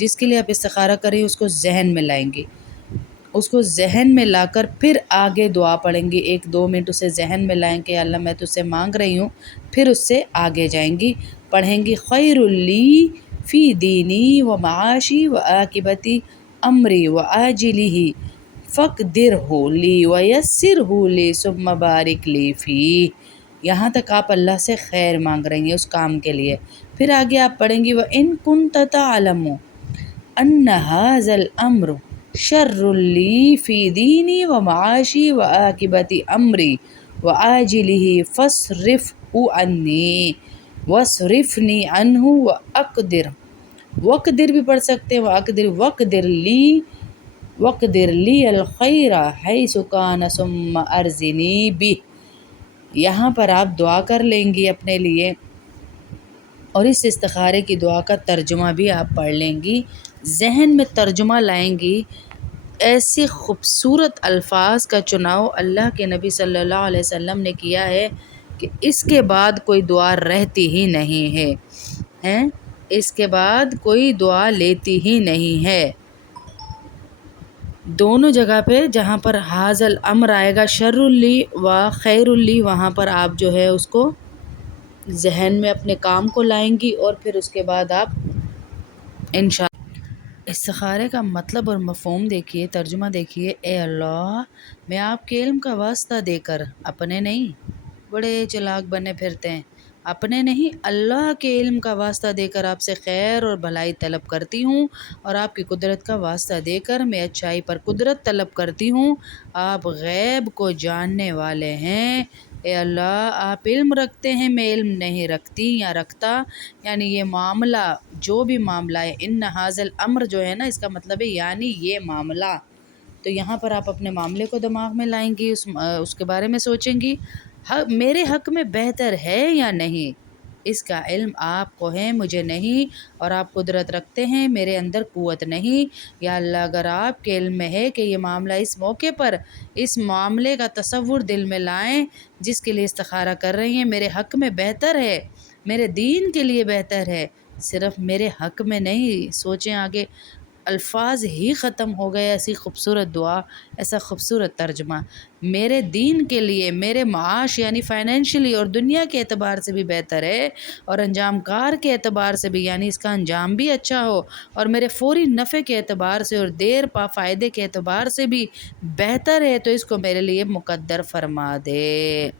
جس کے لیے آپ استخارہ کریں اس کو ذہن میں لائیں گی، اس کو ذہن میں لا کر پھر آگے دعا پڑھیں گی، 1-2 منٹ اسے ذہن میں لائیں کہ اللہ میں تجھ سے مانگ رہی ہوں، پھر اس سے آگے جائیں گی، پڑھیں گی خیر لی فی دینی و معاشی و عاقبتی امری و عاجلہ فقدرہ لی ویسرہ لی ثم بارک لی فی، یہاں تک آپ اللہ سے خیر مانگ رہی ہیں اس کام کے لیے، پھر آگے آپ پڑھیں گی وَإِن كُنتَ تَعْلَمُ أَنَّ هَذَا الْأَمْرُ شَرٌّ لِّي فِي دِينِي وَمَعَاشِي وَعَاقِبَةِ أَمْرِي وَعَاجِلِهِ فَاصْرِفْهُ عَنِّي وَاصْرِفْنِي عَنْهُ وَاقْدِرْ بھی پڑھ سکتے ہیں، وَاقْدِرْ لِي الْخَيْرَ حَيْثُ كَانَ ثُمَّ أَرْزِنِي بِهِ، یہاں پر آپ دعا کر لیں گی اپنے لیے، اور اس استخارے کی دعا کا ترجمہ بھی آپ پڑھ لیں گی، ذہن میں ترجمہ لائیں گی، ایسے خوبصورت الفاظ کا چناؤ اللہ کے نبی صلی اللہ علیہ وسلم نے کیا ہے کہ اس کے بعد کوئی دعا رہتی ہی نہیں ہے، اس کے بعد کوئی دعا لیتی ہی نہیں ہے۔ دونوں جگہ پہ جہاں پر حاض الامر آئے گا شر لی و خیر لی، وہاں پر آپ جو ہے اس کو ذہن میں اپنے کام کو لائیں گی، اور پھر اس کے بعد آپ انشاء استخارے کا مطلب اور مفہوم دیکھیے، ترجمہ دیکھیے، اے اللہ میں آپ کے علم کا واسطہ دے کر، اپنے نہیں، بڑے چلاک بنے پھرتے ہیں، اپنے نہیں اللہ کے علم کا واسطہ دے کر آپ سے خیر اور بھلائی طلب کرتی ہوں، اور آپ کی قدرت کا واسطہ دے کر میں اچھائی پر قدرت طلب کرتی ہوں، آپ غیب کو جاننے والے ہیں، اے اللہ آپ علم رکھتے ہیں، میں علم نہیں رکھتی یا رکھتا، یعنی یہ معاملہ جو بھی معاملہ ہے، ان ھذا الامر جو ہے نا اس کا مطلب ہے یعنی یہ معاملہ، تو یہاں پر آپ اپنے معاملے کو دماغ میں لائیں گی، اس کے بارے میں سوچیں گی میرے حق میں بہتر ہے یا نہیں، اس کا علم آپ کو ہے مجھے نہیں، اور آپ قدرت رکھتے ہیں میرے اندر قوت نہیں، یا اللہ اگر آپ کے علم میں ہے کہ یہ معاملہ اس موقع پر اس معاملے کا تصور دل میں لائیں جس کے لیے استخارہ کر رہی ہیں میرے حق میں بہتر ہے، میرے دین کے لیے بہتر ہے، صرف میرے حق میں نہیں، سوچیں آگے الفاظ ہی ختم ہو گئے، ایسی خوبصورت دعا، ایسا خوبصورت ترجمہ، میرے دین کے لیے، میرے معاش یعنی فائنینشلی اور دنیا کے اعتبار سے بھی بہتر ہے، اور انجام کار کے اعتبار سے بھی یعنی اس کا انجام بھی اچھا ہو، اور میرے فوری نفع کے اعتبار سے اور دیر پا فائدے کے اعتبار سے بھی بہتر ہے، تو اس کو میرے لیے مقدر فرما دے۔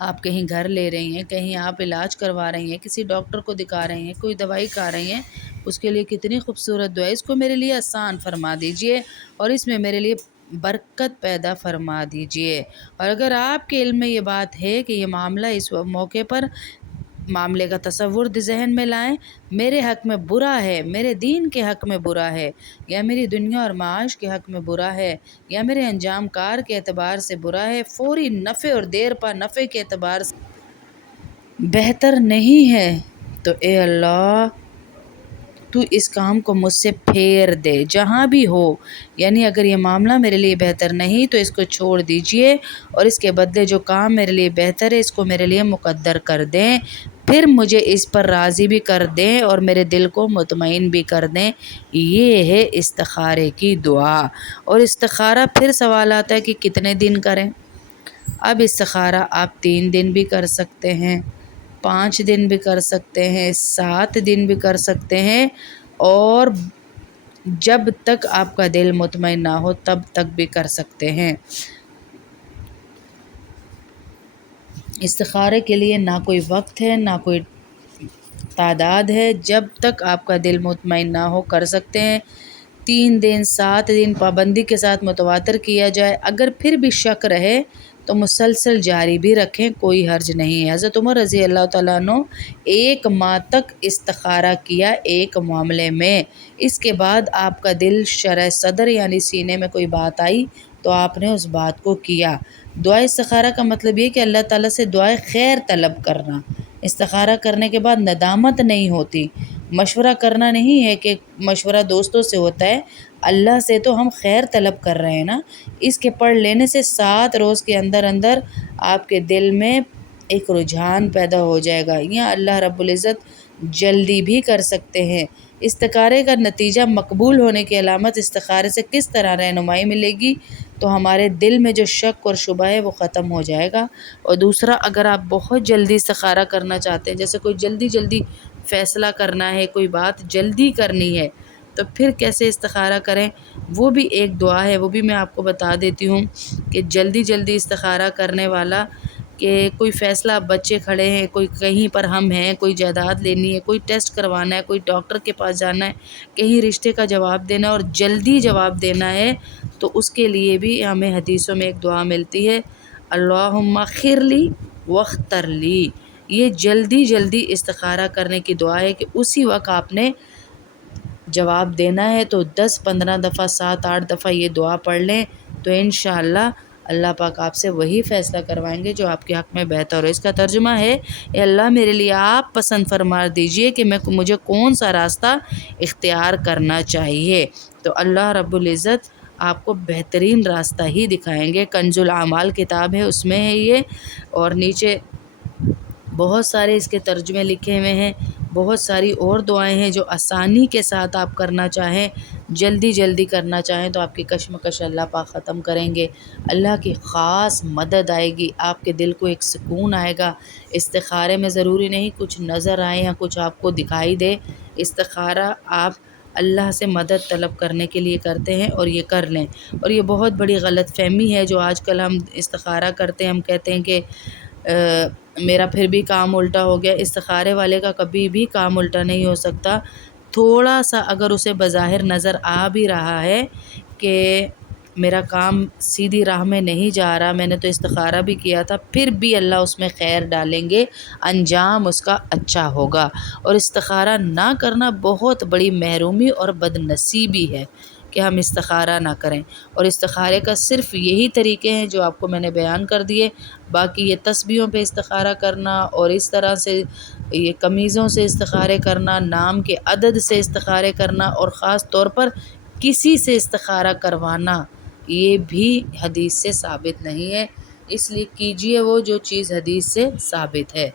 آپ کہیں گھر لے رہی ہیں، کہیں آپ علاج کروا رہی ہیں، کسی ڈاکٹر کو دکھا رہی ہیں، کوئی دوائی کھا رہی ہیں، اس کے لیے کتنی خوبصورت دعا ہے، اس کو میرے لیے آسان فرما دیجئے، اور اس میں میرے لیے برکت پیدا فرما دیجئے، اور اگر آپ کے علم میں یہ بات ہے کہ یہ معاملہ اس موقع پر معاملے کا تصور ذہن میں لائیں، میرے حق میں برا ہے، میرے دین کے حق میں برا ہے، یا میری دنیا اور معاش کے حق میں برا ہے، یا میرے انجام کار کے اعتبار سے برا ہے، فوری نفع اور دیر پا نفع کے اعتبار سے بہتر نہیں ہے، تو اے اللہ تو اس کام کو مجھ سے پھیر دے جہاں بھی ہو، یعنی اگر یہ معاملہ میرے لیے بہتر نہیں تو اس کو چھوڑ دیجئے، اور اس کے بدلے جو کام میرے لیے بہتر ہے اس کو میرے لیے مقدر کر دیں، پھر مجھے اس پر راضی بھی کر دیں اور میرے دل کو مطمئن بھی کر دیں، یہ ہے استخارے کی دعا۔ اور استخارہ پھر سوال آتا ہے کہ کتنے دن کریں؟ اب استخارہ آپ 3 دن بھی کر سکتے ہیں، 5 دن بھی کر سکتے ہیں، 7 دن بھی کر سکتے ہیں، اور جب تک آپ کا دل مطمئن نہ ہو تب تک بھی کر سکتے ہیں۔ استخارے کے لیے نہ کوئی وقت ہے نہ کوئی تعداد ہے، جب تک آپ کا دل مطمئن نہ ہو کر سکتے ہیں، 3 دن 7 دن پابندی کے ساتھ متواتر کیا جائے، اگر پھر بھی شک رہے تو مسلسل جاری بھی رکھیں، کوئی حرج نہیں ہے۔ حضرت عمر رضی اللہ تعالیٰ عنہ 1 ماہ تک استخارہ کیا ایک معاملے میں، اس کے بعد آپ کا دل شرح صدر یعنی سینے میں کوئی بات آئی تو آپ نے اس بات کو کیا۔ دعائے استخارہ کا مطلب یہ کہ اللہ تعالیٰ سے دعائے خیر طلب کرنا، استخارہ کرنے کے بعد ندامت نہیں ہوتی، مشورہ کرنا نہیں ہے کہ مشورہ دوستوں سے ہوتا ہے، اللہ سے تو ہم خیر طلب کر رہے ہیں نا، اس کے پڑھ لینے سے 7 روز کے اندر آپ کے دل میں ایک رجحان پیدا ہو جائے گا، یا اللہ رب العزت جلدی بھی کر سکتے ہیں۔ استخارے کا نتیجہ مقبول ہونے کی علامت استخارے سے کس طرح رہنمائی ملے گی؟ تو ہمارے دل میں جو شک اور شبہ ہے وہ ختم ہو جائے گا۔ اور دوسرا، اگر آپ بہت جلدی استخارہ کرنا چاہتے ہیں، جیسے کوئی جلدی فیصلہ کرنا ہے، کوئی بات جلدی کرنی ہے، تو پھر کیسے استخارہ کریں؟ وہ بھی ایک دعا ہے، وہ بھی میں آپ کو بتا دیتی ہوں کہ جلدی استخارہ کرنے والا، کہ کوئی فیصلہ، بچے کھڑے ہیں، کوئی کہیں پر ہم ہیں، کوئی جائیداد لینی ہے، کوئی ٹیسٹ کروانا ہے، کوئی ڈاکٹر کے پاس جانا ہے، کہیں رشتے کا جواب دینا ہے اور جلدی جواب دینا ہے، تو اس کے لیے بھی ہمیں حدیثوں میں ایک دعا ملتی ہے، اللہم خر لی واختر لی۔ یہ جلدی استخارہ کرنے کی دعا ہے کہ اسی وقت آپ نے جواب دینا ہے، تو 10-15 دفعہ، 7-8 دفعہ یہ دعا پڑھ لیں تو انشاءاللہ اللہ پاک آپ سے وہی فیصلہ کروائیں گے جو آپ کے حق میں بہتر ہو۔ اس کا ترجمہ ہے، اے اللہ میرے لیے آپ پسند فرما دیجئے کہ مجھے کون سا راستہ اختیار کرنا چاہیے، تو اللہ رب العزت آپ کو بہترین راستہ ہی دکھائیں گے۔ کنز الاعمال کتاب ہے، اس میں ہے یہ، اور نیچے بہت سارے اس کے ترجمے لکھے ہوئے ہیں، بہت ساری اور دعائیں ہیں جو آسانی کے ساتھ آپ کرنا چاہیں، جلدی کرنا چاہیں تو آپ کی کشمکش اللہ پاک ختم کریں گے، اللہ کی خاص مدد آئے گی، آپ کے دل کو ایک سکون آئے گا۔ استخارے میں ضروری نہیں کچھ نظر آئے یا کچھ آپ کو دکھائی دے، استخارہ آپ اللہ سے مدد طلب کرنے کے لیے کرتے ہیں، اور یہ کر لیں۔ اور یہ بہت بڑی غلط فہمی ہے جو آج کل ہم استخارہ کرتے ہیں، ہم کہتے ہیں کہ میرا پھر بھی کام الٹا ہو گیا۔ استخارے والے کا کبھی بھی کام الٹا نہیں ہو سکتا۔ تھوڑا سا اگر اسے بظاہر نظر آ بھی رہا ہے کہ میرا کام سیدھی راہ میں نہیں جا رہا، میں نے تو استخارہ بھی کیا تھا، پھر بھی اللہ اس میں خیر ڈالیں گے، انجام اس کا اچھا ہوگا۔ اور استخارہ نہ کرنا بہت بڑی محرومی اور بد نصیبی ہے کہ ہم استخارہ نہ کریں، اور استخارے کا صرف یہی طریقے ہیں جو آپ کو میں نے بیان کر دیے۔ باقی یہ تسبیحوں پہ استخارہ کرنا، اور اس طرح سے یہ قمیضوں سے استخارے کرنا، نام کے عدد سے استخارے کرنا، اور خاص طور پر کسی سے استخارہ کروانا، یہ بھی حدیث سے ثابت نہیں ہے، اس لیے کیجئے وہ جو چیز حدیث سے ثابت ہے۔